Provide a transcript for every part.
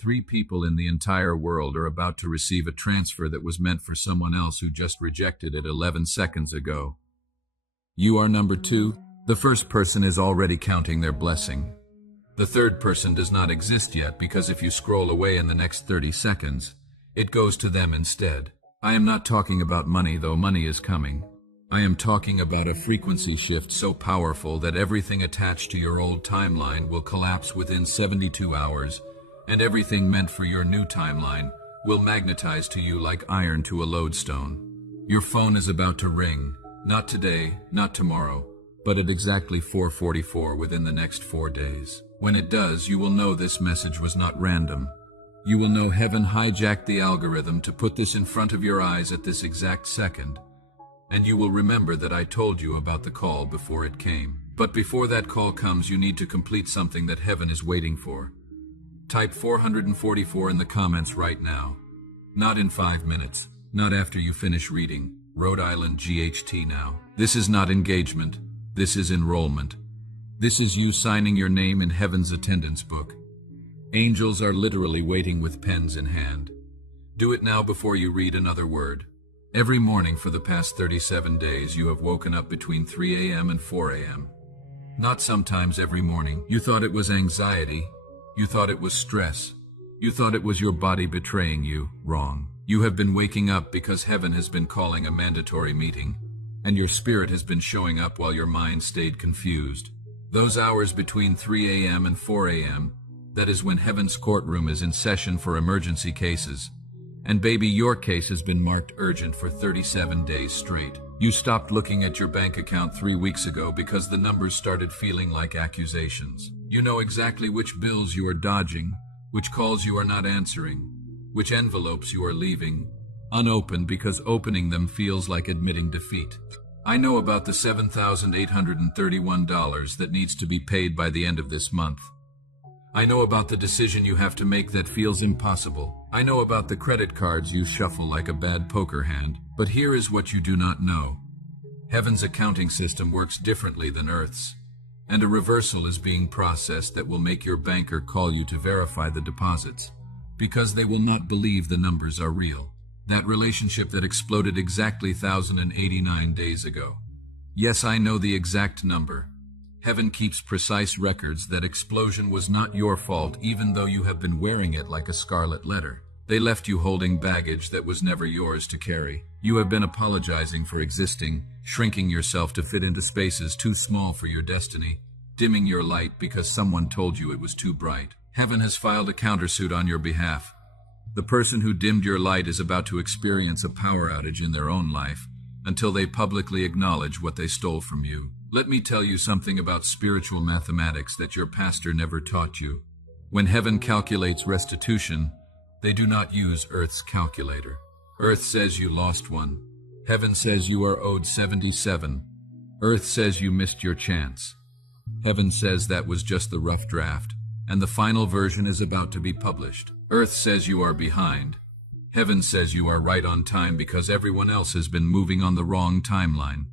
3 people in the entire world are about to receive a transfer that was meant for someone else who just rejected it 11 seconds ago. You are number 2. The first person is already counting their blessing. The third person does not exist yet because if you scroll away in the next 30 seconds, it goes to them instead. I am not talking about money, though money is coming. I am talking about a frequency shift so powerful that everything attached to your old timeline will collapse within 72 hours, and everything meant for your new timeline will magnetize to you like iron to a lodestone. Your phone is about to ring, not today, not tomorrow, but at exactly 4:44 within the next 4 days. When it does, you will know this message was not random. You will know heaven hijacked the algorithm to put this in front of your eyes at this exact second. And you will remember that I told you about the call before it came. But before that call comes, you need to complete something that heaven is waiting for. Type 444 in the comments right now. Not in 5 minutes. Not after you finish reading Rhode Island GHT now. This is not engagement. This is enrollment. This is you signing your name in heaven's attendance book. Angels are literally waiting with pens in hand. Do it now before you read another word. Every morning for the past 37 days, you have woken up between 3 a.m. and 4 a.m. Not sometimes every morning. You thought it was anxiety. You thought it was stress. You thought it was your body betraying you. Wrong. You have been waking up because heaven has been calling a mandatory meeting, and your spirit has been showing up while your mind stayed confused. Those hours between 3 a.m. and 4 a.m., that is when heaven's courtroom is in session for emergency cases. And baby, your case has been marked urgent for 37 days straight. You stopped looking at your bank account 3 weeks ago because the numbers started feeling like accusations. You know exactly which bills you are dodging, which calls you are not answering, which envelopes you are leaving unopened because opening them feels like admitting defeat. I know about the $7,831 that needs to be paid by the end of this month. I know about the decision you have to make that feels impossible. I know about the credit cards you shuffle like a bad poker hand. But here is what you do not know. Heaven's accounting system works differently than Earth's, and a reversal is being processed that will make your banker call you to verify the deposits, because they will not believe the numbers are real. That relationship that exploded exactly 1,089 days ago. Yes, I know the exact number. Heaven keeps precise records. That explosion was not your fault, even though you have been wearing it like a scarlet letter. They left you holding baggage that was never yours to carry. You have been apologizing for existing, shrinking yourself to fit into spaces too small for your destiny, dimming your light because someone told you it was too bright. Heaven has filed a countersuit on your behalf. The person who dimmed your light is about to experience a power outage in their own life until they publicly acknowledge what they stole from you. Let me tell you something about spiritual mathematics that your pastor never taught you. When heaven calculates restitution, they do not use Earth's calculator. Earth says you lost one. Heaven says you are owed 77. Earth says you missed your chance. Heaven says that was just the rough draft, and the final version is about to be published. Earth says you are behind. Heaven says you are right on time because everyone else has been moving on the wrong timeline.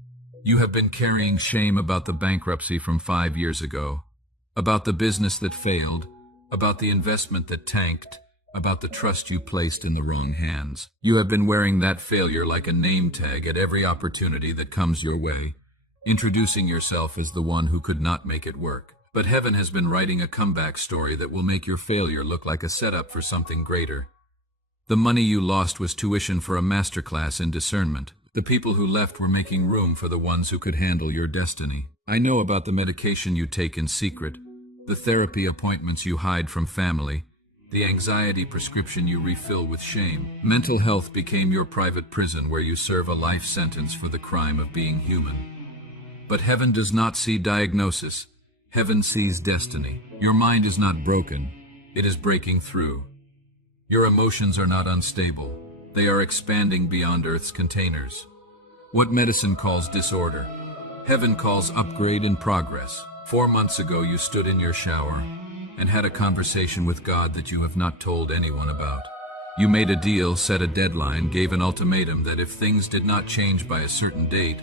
You have been carrying shame about the bankruptcy from 5 years ago, about the business that failed, about the investment that tanked, about the trust you placed in the wrong hands. You have been wearing that failure like a name tag at every opportunity that comes your way, introducing yourself as the one who could not make it work. But heaven has been writing a comeback story that will make your failure look like a setup for something greater. The money you lost was tuition for a masterclass in discernment. The people who left were making room for the ones who could handle your destiny. I know about the medication you take in secret, the therapy appointments you hide from family, the anxiety prescription you refill with shame. Mental health became your private prison where you serve a life sentence for the crime of being human. But heaven does not see diagnosis. Heaven sees destiny. Your mind is not broken. It is breaking through. Your emotions are not unstable. They are expanding beyond Earth's containers. What medicine calls disorder, heaven calls upgrade in progress. 4 months ago, you stood in your shower and had a conversation with God that you have not told anyone about. You made a deal, set a deadline, gave an ultimatum that if things did not change by a certain date,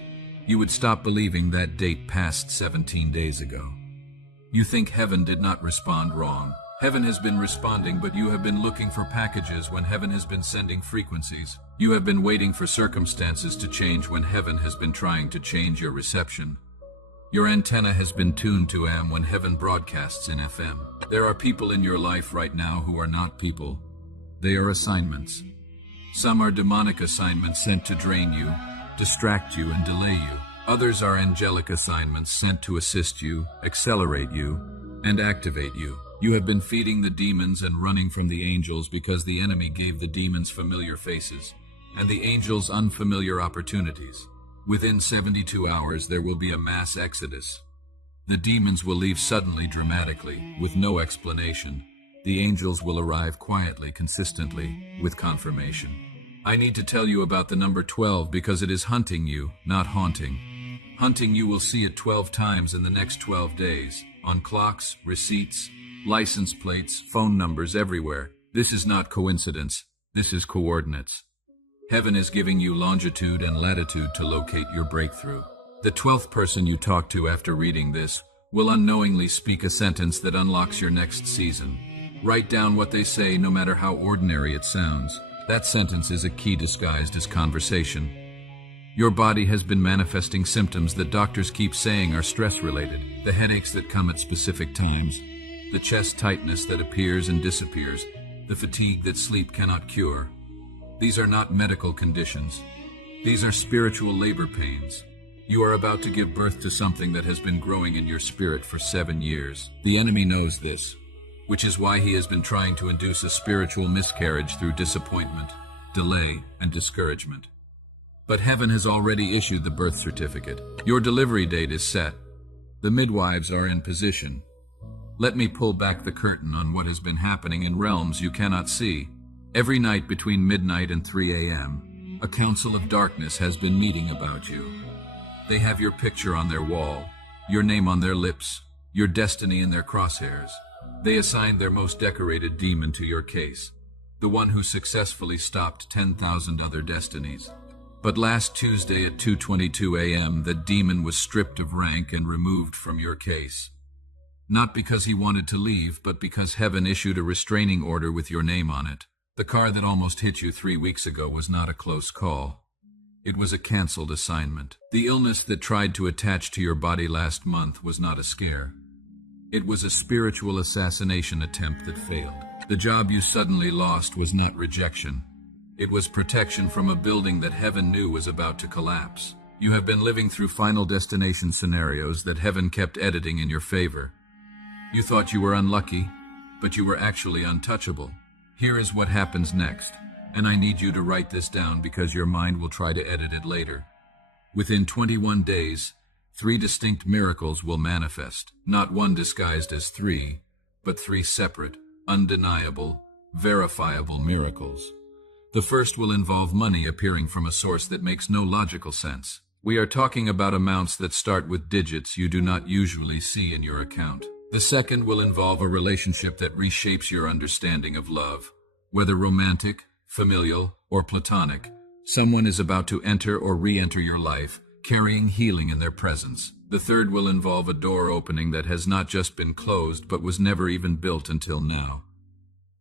you would stop believing that date passed 17 days ago. You think heaven did not respond. Wrong. Heaven has been responding, but you have been looking for packages when heaven has been sending frequencies. You have been waiting for circumstances to change when heaven has been trying to change your reception. Your antenna has been tuned to AM when heaven broadcasts in FM. There are people in your life right now who are not people. They are assignments. Some are demonic assignments sent to drain you, distract you, and delay you. Others are angelic assignments sent to assist you, accelerate you, and activate you. You have been feeding the demons and running from the angels because the enemy gave the demons familiar faces, and the angels unfamiliar opportunities. Within 72 hours, there will be a mass exodus. The demons will leave suddenly, dramatically, with no explanation. The angels will arrive quietly, consistently, with confirmation. I need to tell you about the number 12 because it is hunting you, not haunting. Hunting you will see it 12 times in the next 12 days, on clocks, receipts, license plates, phone numbers, everywhere. This is not coincidence. This is coordinates. Heaven is giving you longitude and latitude to locate your breakthrough. The 12th person you talk to after reading this will unknowingly speak a sentence that unlocks your next season. Write down what they say, no matter how ordinary it sounds. That sentence is a key disguised as conversation. Your body has been manifesting symptoms that doctors keep saying are stress-related. The headaches that come at specific times, the chest tightness that appears and disappears, the fatigue that sleep cannot cure. These are not medical conditions. These are spiritual labor pains. You are about to give birth to something that has been growing in your spirit for 7 years. The enemy knows this, which is why he has been trying to induce a spiritual miscarriage through disappointment, delay, and discouragement. But heaven has already issued the birth certificate. Your delivery date is set. The midwives are in position. Let me pull back the curtain on what has been happening in realms you cannot see. Every night between midnight and 3 a.m., a council of darkness has been meeting about you. They have your picture on their wall, your name on their lips, your destiny in their crosshairs. They assigned their most decorated demon to your case, the one who successfully stopped 10,000 other destinies. But last Tuesday at 2:22 a.m., the demon was stripped of rank and removed from your case. Not because he wanted to leave, but because heaven issued a restraining order with your name on it. The car that almost hit you 3 weeks ago was not a close call. It was a canceled assignment. The illness that tried to attach to your body last month was not a scare. It was a spiritual assassination attempt that failed. The job you suddenly lost was not rejection. It was protection from a building that heaven knew was about to collapse. You have been living through final destination scenarios that heaven kept editing in your favor. You thought you were unlucky, but you were actually untouchable. Here is what happens next, and I need you to write this down because your mind will try to edit it later. Within 21 days, 3 distinct miracles will manifest, not one disguised as 3, but 3 separate, undeniable, verifiable miracles. The first will involve money appearing from a source that makes no logical sense. We are talking about amounts that start with digits you do not usually see in your account. The second will involve a relationship that reshapes your understanding of love. Whether romantic, familial, or platonic, someone is about to enter or re-enter your life, carrying healing in their presence. The third will involve a door opening that has not just been closed but was never even built until now.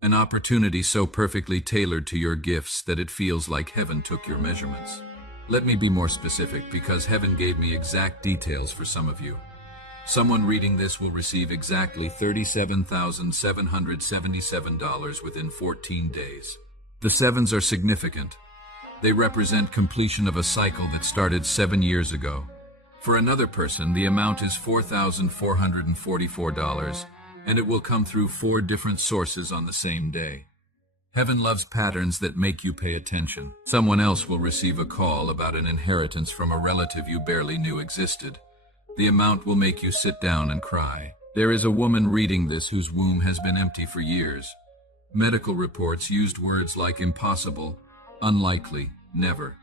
An opportunity so perfectly tailored to your gifts that it feels like heaven took your measurements. Let me be more specific because heaven gave me exact details for some of you. Someone reading this will receive exactly $37,777 within 14 days. The 7s are significant. They represent completion of a cycle that started 7 years ago. For another person, the amount is $4,444, and it will come through 4 different sources on the same day. Heaven loves patterns that make you pay attention. Someone else will receive a call about an inheritance from a relative you barely knew existed. The amount will make you sit down and cry. There is a woman reading this whose womb has been empty for years. Medical reports used words like impossible, unlikely, never.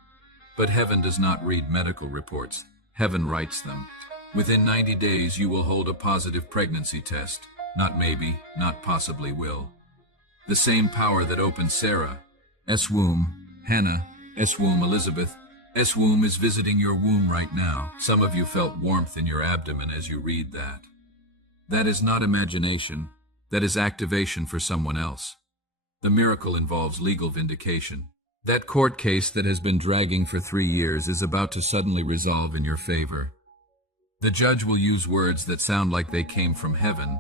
But heaven does not read medical reports. Heaven writes them. Within 90 days, you will hold a positive pregnancy test. Not maybe, not possibly will. The same power that opened Sarah's womb, Hannah's womb, Elizabeth's womb is visiting your womb right now. Some of you felt warmth in your abdomen as you read that. That is not imagination. That is activation for someone else. The miracle involves legal vindication. That court case that has been dragging for 3 years is about to suddenly resolve in your favor. The judge will use words that sound like they came from heaven's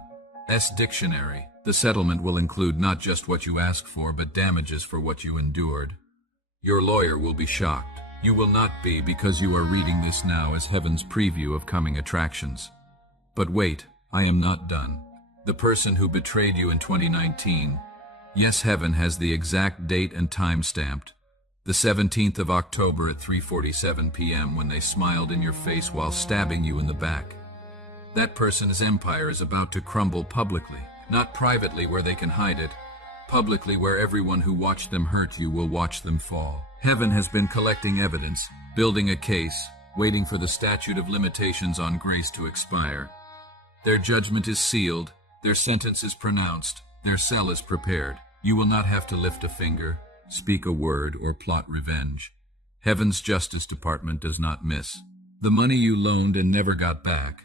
dictionary. The settlement will include not just what you asked for, but damages for what you endured. Your lawyer will be shocked. You will not be, because you are reading this now as heaven's preview of coming attractions. But wait, I am not done. The person who betrayed you in 2019, yes, heaven has the exact date and time stamped. The 17th of October at 3:47 p.m. when they smiled in your face while stabbing you in the back. That person's empire is about to crumble publicly, not privately where they can hide it, publicly where everyone who watched them hurt you will watch them fall. Heaven has been collecting evidence, building a case, waiting for the statute of limitations on grace to expire. Their judgment is sealed, their sentence is pronounced, their cell is prepared. You will not have to lift a finger, speak a word, or plot revenge. Heaven's Justice Department does not miss. The money you loaned and never got back,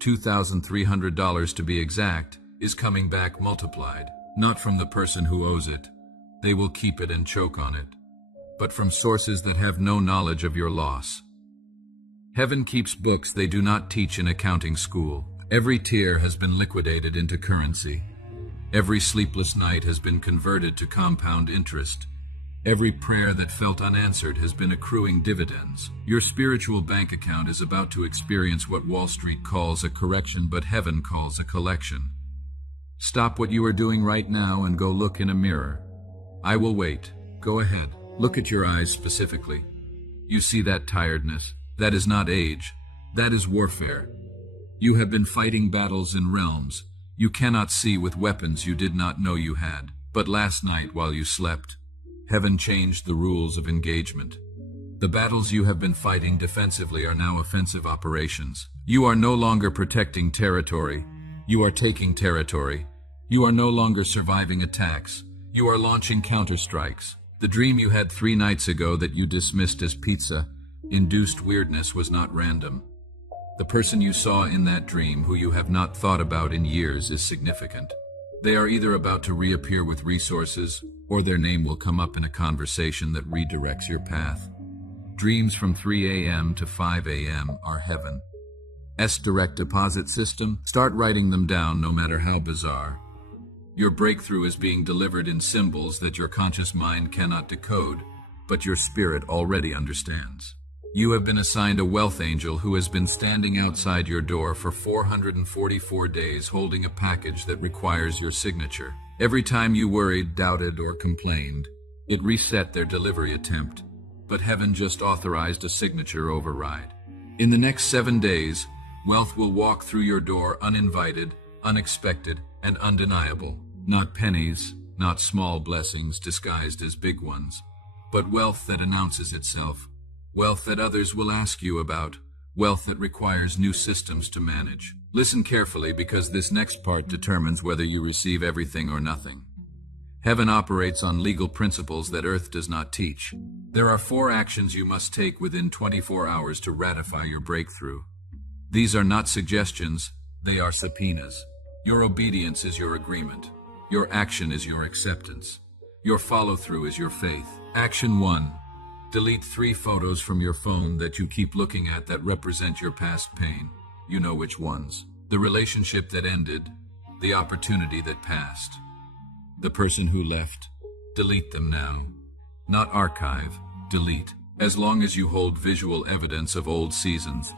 $2,300 to be exact, is coming back multiplied, not from the person who owes it. They will keep it and choke on it, but from sources that have no knowledge of your loss. Heaven keeps books they do not teach in accounting school. Every tear has been liquidated into currency. Every sleepless night has been converted to compound interest. Every prayer that felt unanswered has been accruing dividends. Your spiritual bank account is about to experience what Wall Street calls a correction, but heaven calls a collection. Stop what you are doing right now and go look in a mirror. I will wait. Go ahead. Look at your eyes specifically. You see that tiredness? That is not age. That is warfare. You have been fighting battles in realms you cannot see with weapons you did not know you had. But last night, while you slept, heaven changed the rules of engagement. The battles you have been fighting defensively are now offensive operations. You are no longer protecting territory. You are taking territory. You are no longer surviving attacks. You are launching counterstrikes. The dream you had 3 nights ago that you dismissed as pizza-induced weirdness was not random. The person you saw in that dream, who you have not thought about in years, is significant. They are either about to reappear with resources, or their name will come up in a conversation that redirects your path. Dreams from 3 a.m. to 5 a.m. are heaven's direct deposit system. Start writing them down, no matter how bizarre. Your breakthrough is being delivered in symbols that your conscious mind cannot decode, but your spirit already understands. You have been assigned a wealth angel who has been standing outside your door for 444 days holding a package that requires your signature. Every time you worried, doubted, or complained, it reset their delivery attempt, but heaven just authorized a signature override. In the next 7 days, wealth will walk through your door uninvited, unexpected, and undeniable. Not pennies, not small blessings disguised as big ones, but wealth that announces itself. Wealth that others will ask you about, wealth that requires new systems to manage. Listen carefully, because this next part determines whether you receive everything or nothing. Heaven operates on legal principles that earth does not teach. There are 4 actions you must take within 24 hours to ratify your breakthrough. These are not suggestions, they are subpoenas. Your obedience is your agreement. Your action is your acceptance. Your follow-through is your faith. Action 1. Delete 3 photos from your phone that you keep looking at that represent your past pain. You know which ones. The relationship that ended, the opportunity that passed, the person who left. Delete them now. Not archive, delete. As long as you hold visual evidence of old seasons,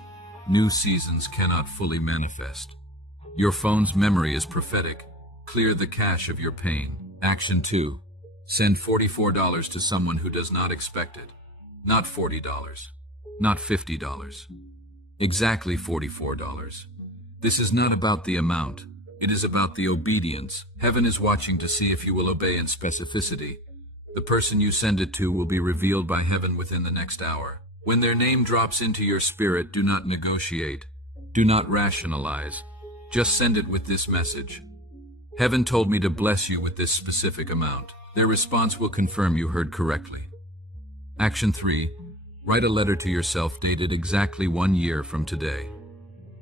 new seasons cannot fully manifest. Your phone's memory is prophetic. Clear the cache of your pain. Action 2. Send $44 to someone who does not expect it. Not $40, not $50. Exactly $44. This is not about the amount. It is about the obedience. Heaven is watching to see if you will obey in specificity. The person you send it to will be revealed by heaven within the next hour. When their name drops into your spirit, do not negotiate. Do not rationalize. Just send it with this message. Heaven told me to bless you with this specific amount. Their response will confirm you heard correctly. Action 3. Write a letter to yourself dated exactly 1 year from today.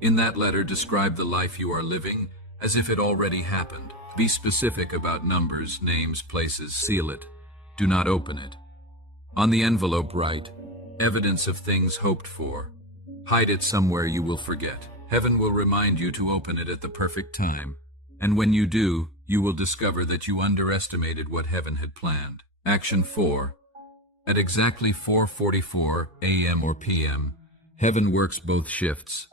In that letter, describe the life you are living as if it already happened. Be specific about numbers, names, places. Seal it. Do not open it. On the envelope write, evidence of things hoped for. Hide it somewhere you will forget. Heaven will remind you to open it at the perfect time. And when you do, you will discover that you underestimated what heaven had planned. Action 4. At exactly 4:44 a.m. or p.m., heaven works both shifts.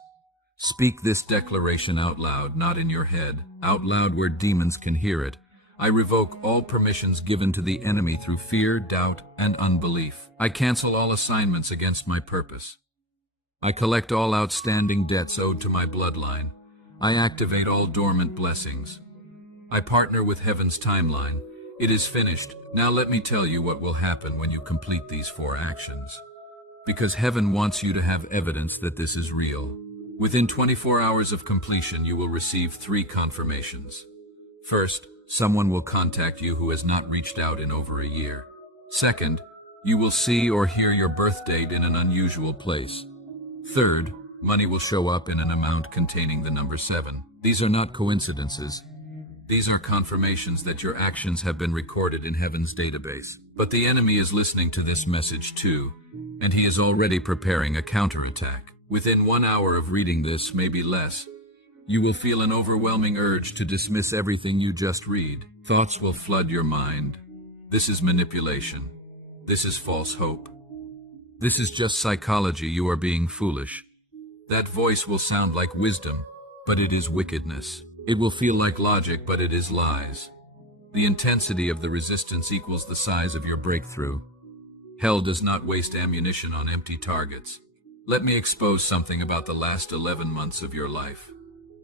Speak this declaration out loud, not in your head, out loud where demons can hear it. I revoke all permissions given to the enemy through fear, doubt, and unbelief. I cancel all assignments against my purpose. I collect all outstanding debts owed to my bloodline. I activate all dormant blessings. I partner with heaven's timeline. It is finished. Now let me tell you what will happen when you complete these 4 actions. Because heaven wants you to have evidence that this is real. Within 24 hours of completion, you will receive 3 confirmations. First, someone will contact you who has not reached out in over a year. Second, you will see or hear your birth date in an unusual place. Third, money will show up in an amount containing the number 7. These are not coincidences. These are confirmations that your actions have been recorded in heaven's database. But the enemy is listening to this message too, and he is already preparing a counterattack. Within 1 hour of reading this, maybe less, you will feel an overwhelming urge to dismiss everything you just read. Thoughts will flood your mind. This is manipulation. This is false hope. This is just psychology. You are being foolish. That voice will sound like wisdom, but it is wickedness. It will feel like logic, but it is lies. The intensity of the resistance equals the size of your breakthrough. Hell does not waste ammunition on empty targets. Let me expose something about the last 11 months of your life.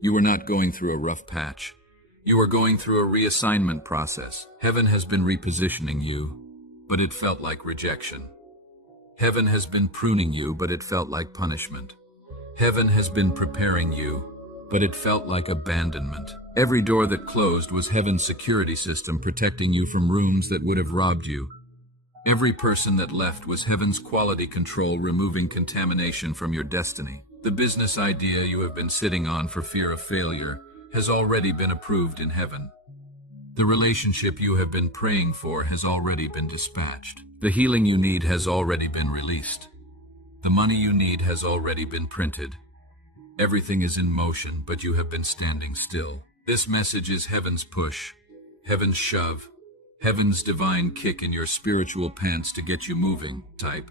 You are not going through a rough patch. You are going through a reassignment process. Heaven has been repositioning you, but it felt like rejection. Heaven has been pruning you, but it felt like punishment. Heaven has been preparing you, but it felt like abandonment. Every door that closed was heaven's security system protecting you from rooms that would have robbed you. Every person that left was heaven's quality control removing contamination from your destiny. The business idea you have been sitting on for fear of failure has already been approved in heaven. The relationship you have been praying for has already been dispatched. The healing you need has already been released. The money you need has already been printed. Everything is in motion, but you have been standing still. This message is heaven's push, heaven's shove, heaven's divine kick in your spiritual pants to get you moving. Type.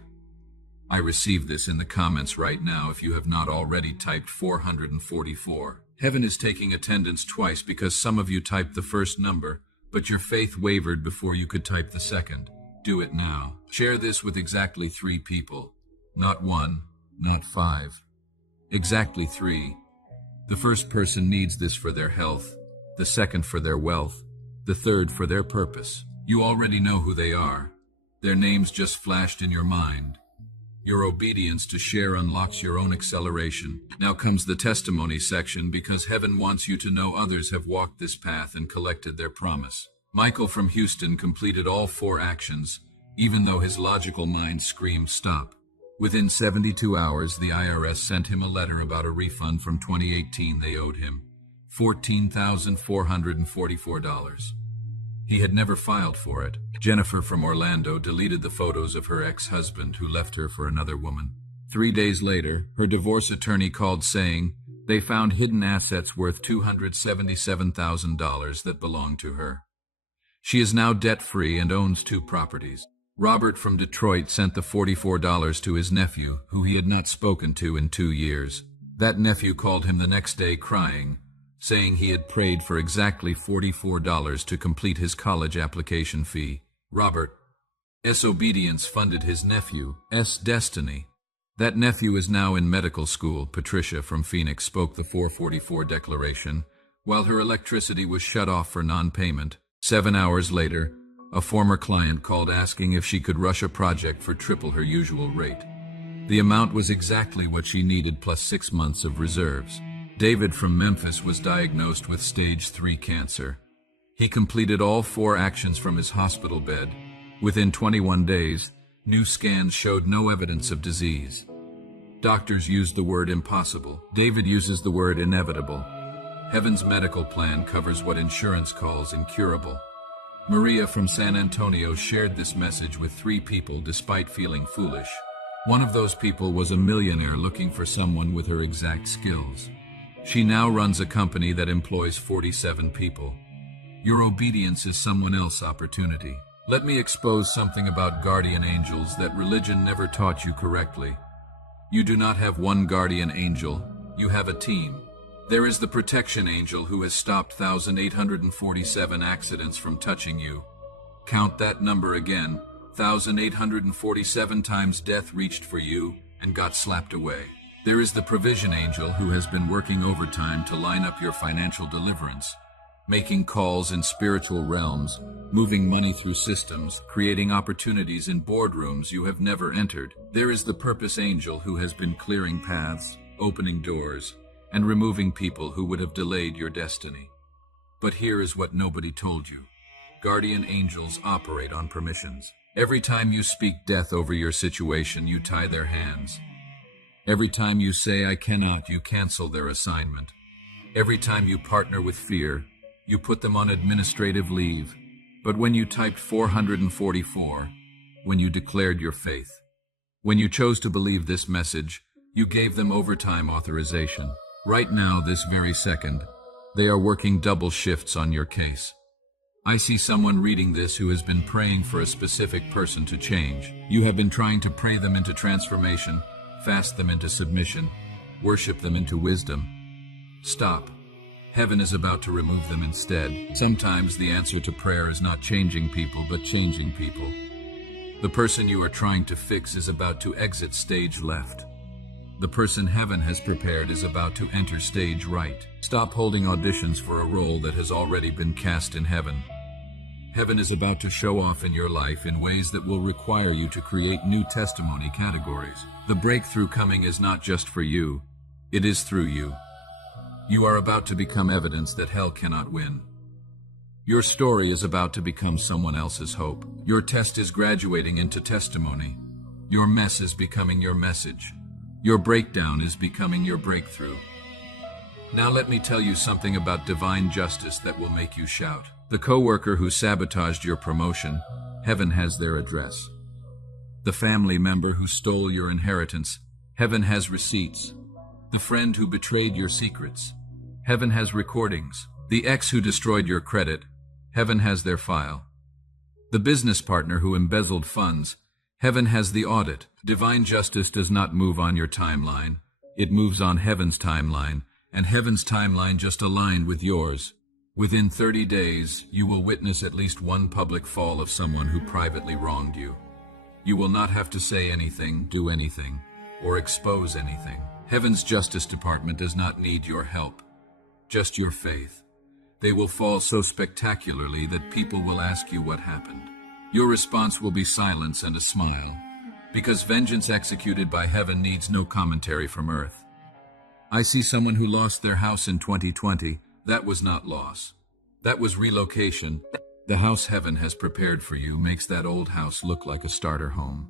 I receive this in the comments right now if you have not already typed 444. Heaven is taking attendance twice because some of you typed the first number, but your faith wavered before you could type the second. Do it now. Share this with exactly 3 people. Not 1, not 5. Exactly 3. The first person needs this for their health, the second for their wealth, the third for their purpose. You already know who they are. Their names just flashed in your mind. Your obedience to share unlocks your own acceleration. Now comes the testimony section because heaven wants you to know others have walked this path and collected their promise. Michael from Houston completed all 4 actions, even though his logical mind screamed stop. Within 72 hours, the IRS sent him a letter about a refund from 2018 they owed him, $14,444. He had never filed for it. Jennifer from Orlando deleted the photos of her ex-husband who left her for another woman. 3 days later, her divorce attorney called saying they found hidden assets worth $277,000 that belonged to her. She is now debt-free and owns 2 properties. Robert from Detroit sent the $44 to his nephew, who he had not spoken to in 2 years. That nephew called him the next day crying, saying he had prayed for exactly $44 to complete his college application fee. Robert's obedience funded his nephew's destiny. That nephew is now in medical school. Patricia from Phoenix spoke the 444 declaration, while her electricity was shut off for non-payment. 7 hours later, a former client called asking if she could rush a project for triple her usual rate. The amount was exactly what she needed plus 6 months of reserves. David from Memphis was diagnosed with stage 3 cancer. He completed all 4 actions from his hospital bed. Within 21 days, new scans showed no evidence of disease. Doctors used the word impossible. David uses the word inevitable. Heaven's medical plan covers what insurance calls incurable. Maria from San Antonio shared this message with 3 people despite feeling foolish. One of those people was a millionaire looking for someone with her exact skills. She now runs a company that employs 47 people. Your obedience is someone else's opportunity. Let me expose something about guardian angels that religion never taught you correctly. You do not have one guardian angel, you have a team. There is the protection angel who has stopped 1,847 accidents from touching you. Count that number again, 1,847 times death reached for you and got slapped away. There is the provision angel who has been working overtime to line up your financial deliverance, making calls in spiritual realms, moving money through systems, creating opportunities in boardrooms you have never entered. There is the purpose angel who has been clearing paths, opening doors, and removing people who would have delayed your destiny. But here is what nobody told you. Guardian angels operate on permissions. Every time you speak death over your situation, you tie their hands. Every time you say, "I cannot," you cancel their assignment. Every time you partner with fear, you put them on administrative leave. But when you typed 444, when you declared your faith, when you chose to believe this message, you gave them overtime authorization. Right now, this very second, they are working double shifts on your case. I see someone reading this who has been praying for a specific person to change. You have been trying to pray them into transformation, fast them into submission, worship them into wisdom. Stop. Heaven is about to remove them instead. Sometimes the answer to prayer is not changing people, but changing people. The person you are trying to fix is about to exit stage left. The person heaven has prepared is about to enter stage right. Stop holding auditions for a role that has already been cast in heaven. Heaven is about to show off in your life in ways that will require you to create new testimony categories. The breakthrough coming is not just for you, it is through you. You are about to become evidence that hell cannot win. Your story is about to become someone else's hope. Your test is graduating into testimony. Your mess is becoming your message. Your breakdown is becoming your breakthrough. Now let me tell you something about divine justice that will make you shout. The coworker who sabotaged your promotion, heaven has their address. The family member who stole your inheritance, heaven has receipts. The friend who betrayed your secrets, heaven has recordings. The ex who destroyed your credit, heaven has their file. The business partner who embezzled funds, heaven has the audit. Divine justice does not move on your timeline. It moves on heaven's timeline, and heaven's timeline just aligned with yours. Within 30 days, you will witness at least one public fall of someone who privately wronged you. You will not have to say anything, do anything, or expose anything. Heaven's Justice Department does not need your help, just your faith. They will fall so spectacularly that people will ask you what happened. Your response will be silence and a smile, because vengeance executed by heaven needs no commentary from earth. I see someone who lost their house in 2020. That was not loss. That was relocation. The house heaven has prepared for you makes that old house look like a starter home.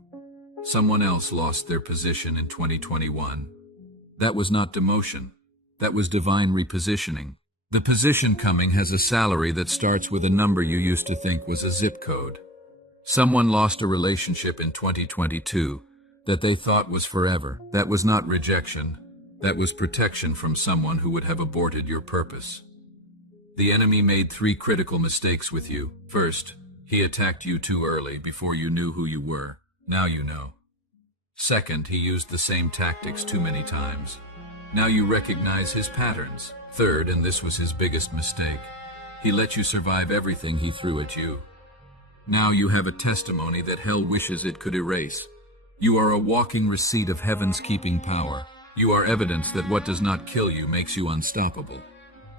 Someone else lost their position in 2021. That was not demotion. That was divine repositioning. The position coming has a salary that starts with a number you used to think was a zip code. Someone lost a relationship in 2022 that they thought was forever. That was not rejection. That was protection from someone who would have aborted your purpose. The enemy made 3 critical mistakes with you. First, he attacked you too early before you knew who you were. Now you know. Second, he used the same tactics too many times. Now you recognize his patterns. Third, and this was his biggest mistake, he let you survive everything he threw at you. Now you have a testimony that hell wishes it could erase. You are a walking receipt of heaven's keeping power. You are evidence that what does not kill you makes you unstoppable.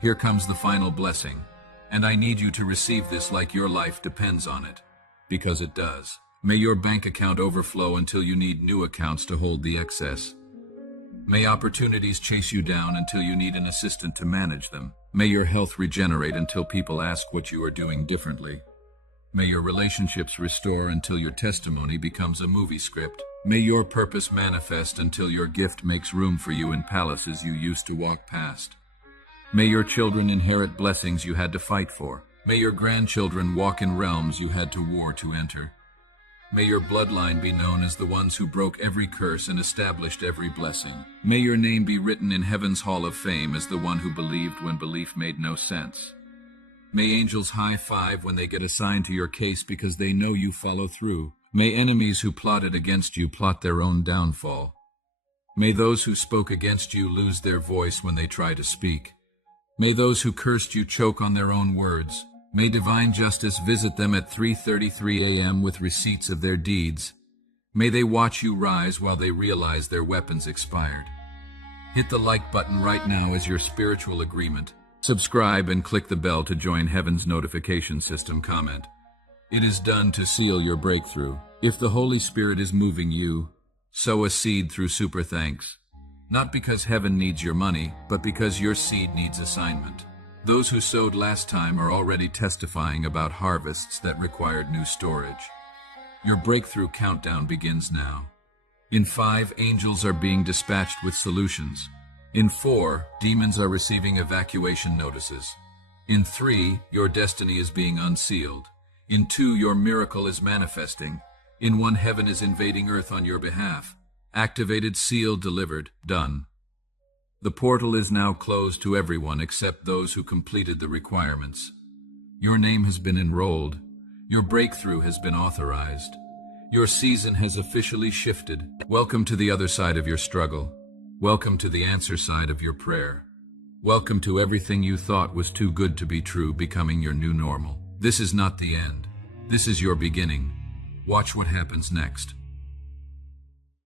Here comes the final blessing, and I need you to receive this like your life depends on it, because it does. May your bank account overflow until you need new accounts to hold the excess. May opportunities chase you down until you need an assistant to manage them. May your health regenerate until people ask what you are doing differently. May your relationships restore until your testimony becomes a movie script. May your purpose manifest until your gift makes room for you in palaces you used to walk past. May your children inherit blessings you had to fight for. May your grandchildren walk in realms you had to war to enter. May your bloodline be known as the ones who broke every curse and established every blessing. May your name be written in heaven's hall of fame as the one who believed when belief made no sense. May angels high-five when they get assigned to your case because they know you follow through. May enemies who plotted against you plot their own downfall. May those who spoke against you lose their voice when they try to speak. May those who cursed you choke on their own words. May divine justice visit them at 3:33 a.m. with receipts of their deeds. May they watch you rise while they realize their weapons expired. Hit the like button right now as your spiritual agreement. Subscribe and click the bell to join heaven's notification system. Comment. It is done to seal your breakthrough. If the Holy Spirit is moving you, sow a seed through super thanks. Not because heaven needs your money, but because your seed needs assignment. Those who sowed last time are already testifying about harvests that required new storage. Your breakthrough countdown begins now. In 5, angels are being dispatched with solutions. In 4, demons are receiving evacuation notices. In 3, your destiny is being unsealed. In 2, your miracle is manifesting. In 1, heaven is invading earth on your behalf. Activated, sealed, delivered, done. The portal is now closed to everyone except those who completed the requirements. Your name has been enrolled. Your breakthrough has been authorized. Your season has officially shifted. Welcome to the other side of your struggle. Welcome to the answer side of your prayer. Welcome to everything you thought was too good to be true becoming your new normal. This is not the end. This is your beginning. Watch what happens next.